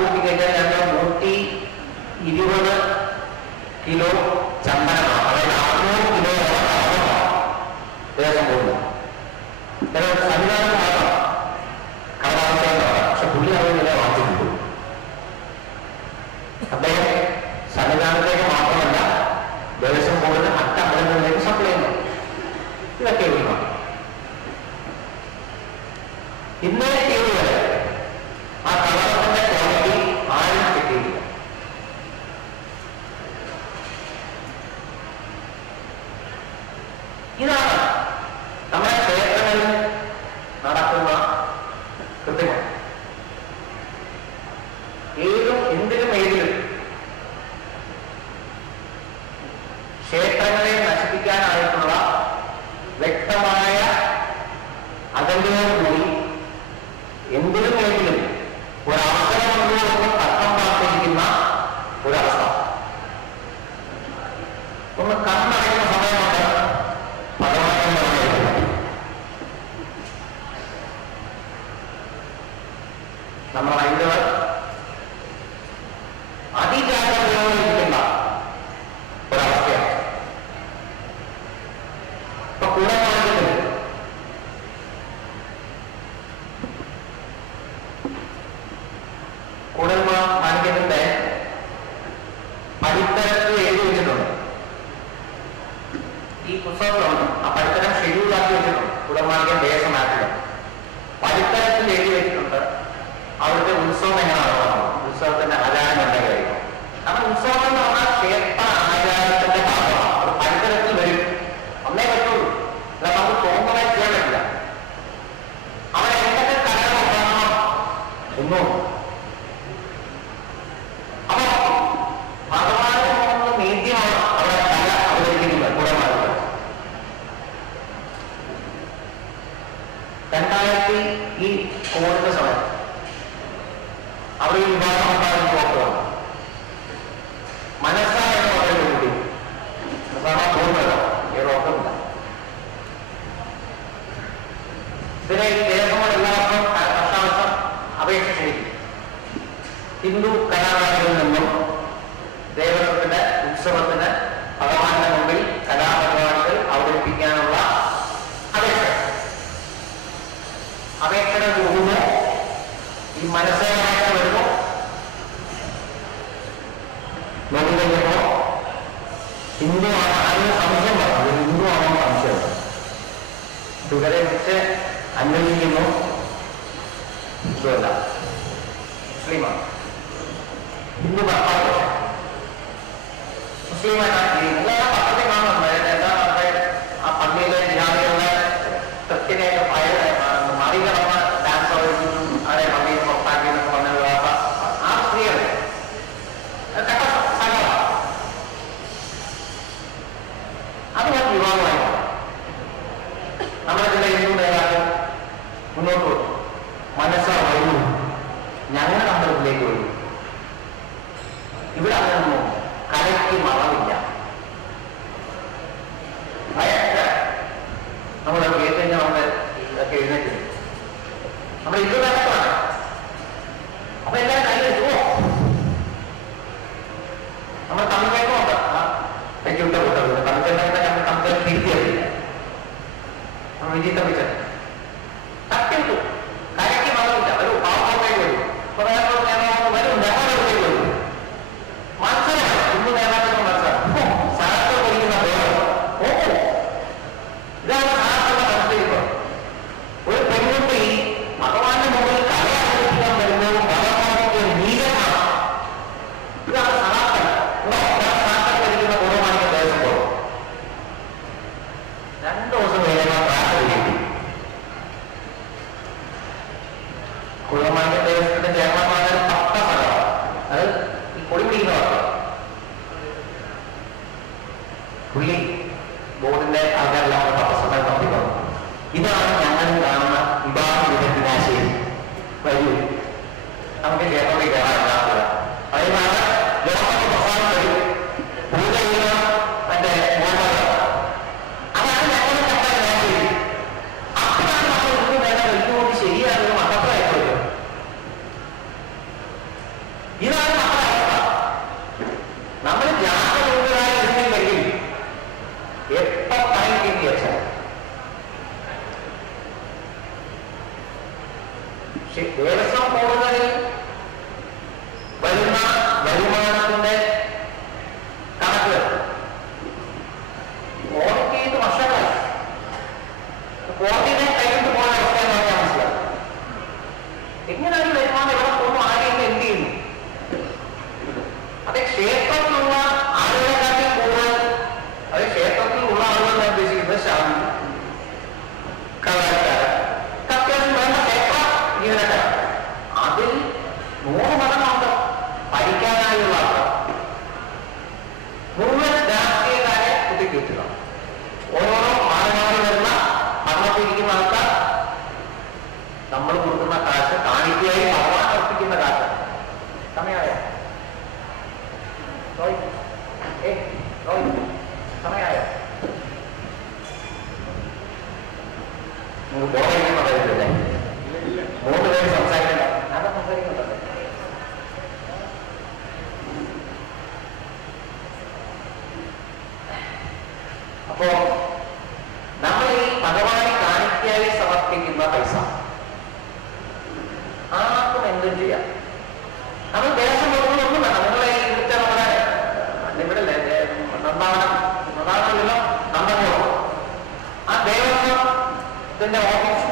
ಊಟಿಗೆಲ್ಲ ಮೂರ್ತಿ ഇരുപത് കിലോ ചന്ദനമാണ് അതായത് അറുന്നൂറ് കിലോ ദേശം പോകുന്നു No. ಅಪೇಕ್ಷೆ ಇಂದು ಕಲಾವಿದರನ್ನು ದೇವರು Zola. Musliman. Hindi ba ako? Musliman na, wala na മനസ്സാ വരൂ ഞങ്ങൾ അമ്പലത്തിലേക്ക് വരൂ. ഇവിടെ അങ്ങനൊന്നും കലയ്ക്ക് മറവില്ല. നമ്മൾ കേട്ട് കഴിഞ്ഞാൽ നമ്മുടെ ഇതൊക്കെ എഴുന്നേറ്റ് നമ്മുടെ ഇത് നടക്കണം അപ്പൊ എല്ലാവരും കൈ വെച്ചു നമ്മൾ തമിഴ്നാട്ടിലുണ്ട് തെക്കുട്ട കൂട്ടത് തമിഴ്നാട്ടിൽ നമ്മൾ തമിഴ്നാട്ടിൽ തിരിച്ചു നമ്മൾ ওরা মানে സമ്പാദിക്കുന്ന പൈസ. ആർക്കും എന്തും ചെയ്യാം. അവൻ ദേശം ഒന്നും വേണം നിങ്ങളെ ഇവിടുത്തെ നമ്മളെ ഇവിടെ നന്നാവണം. നന്നാവണമല്ലോ നന്നോ ആ ദേവസ്വത്തിന്റെ ഓഫീസ്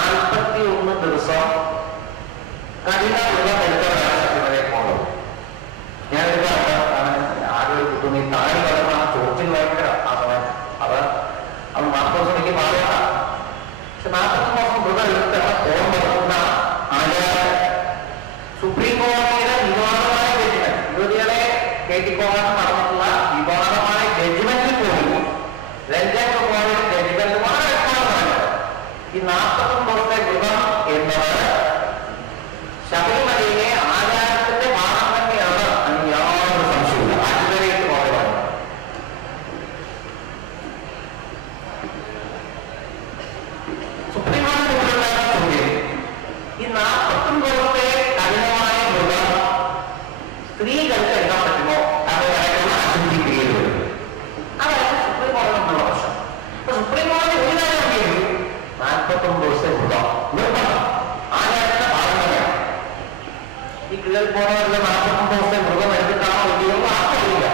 നാൽപ്പത്തി ഒന്ന് ദിവസം കഠിനമുള്ള കരുത്താണ് ശബരിമലയിൽ പോകുന്നത് ഞാനൊരു ആദ്യം കിട്ടുന്ന ഈ താഴെ കിടന്ന ആ ചോദ്യം ഭയങ്കര ആ സമയത്ത് അത് അത് നാൽപ്പത് ദിവസം പക്ഷെ നാൽപ്പത്തി সাতজন বলতে বললাম এর দ্বারা সাথে పంతొమ్మిది కూడా నిర్మాణం ఆదాయంగా భాగంగా ఈ పిల్లలు పోరాటంలో నాశనం వస్తే మృగం ఎదుగుతామో ఆశ అవుతుంది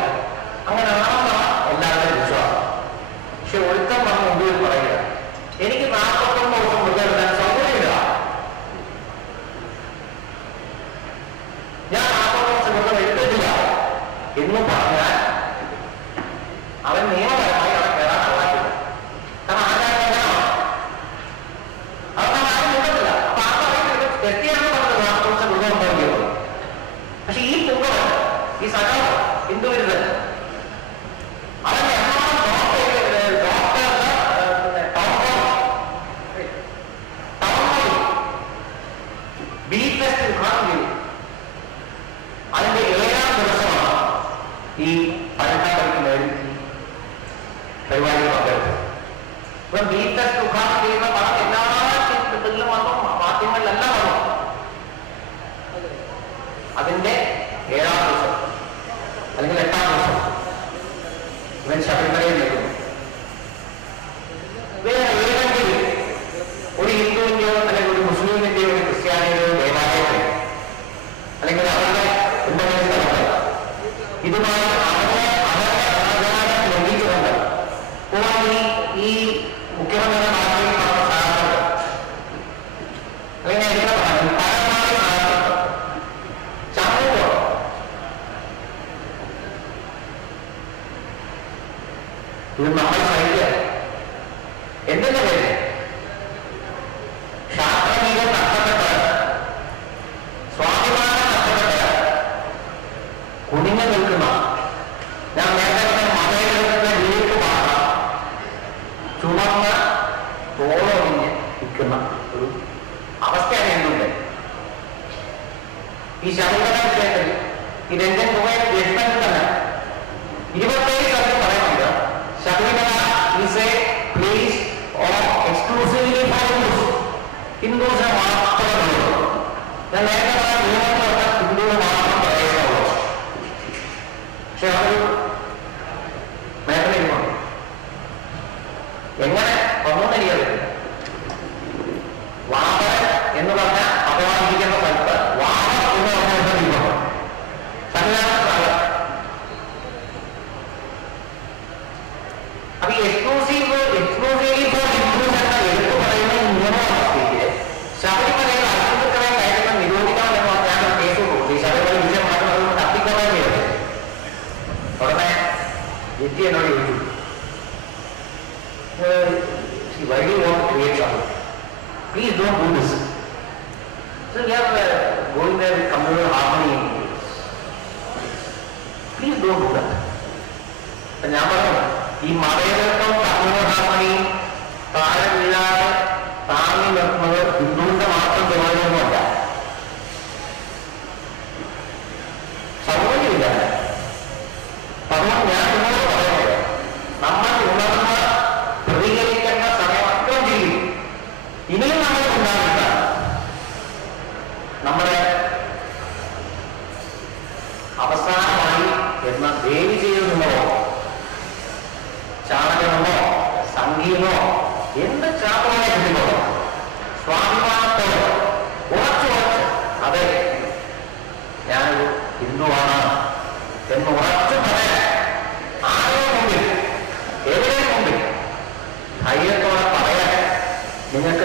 அவன் எல்லாருமே விசுவாசம் சரி നിൽക്കുന്ന ഒരു അവസ്ഥയാണ് എന്തുണ്ട്? ഈ ശബരിമല വിഷയത്തിൽ ഈ രഞ്ജൻ ഗോയൽ ജഡ്ജ്മെന്റ് തന്നെ ഇരുപത്തേഴ് സ്ഥലത്ത് പറയുന്നുണ്ട്. Sabarimala is a place or exclusively for Hindus ഹിന്ദുസിനെ മാത്രമേ ഞാൻ നേരത്തെ പറഞ്ഞ നിയമത്തിലുള്ള ഹിന്ദുവിനെ മാത്രം പറയുന്നുള്ളൂ. പക്ഷെ അവർ മേഖലയുമാണ് എങ്ങനെ വന്നു എനിക്കറിയില്ല. See, why do you want to create trouble? Please don't do this. So we are uh, going there with communal harmony. Please don't do that. But uh, നിങ്ങൾക്ക്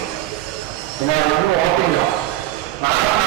நான் வந்து ஓட்டிங்கிறோம் நான்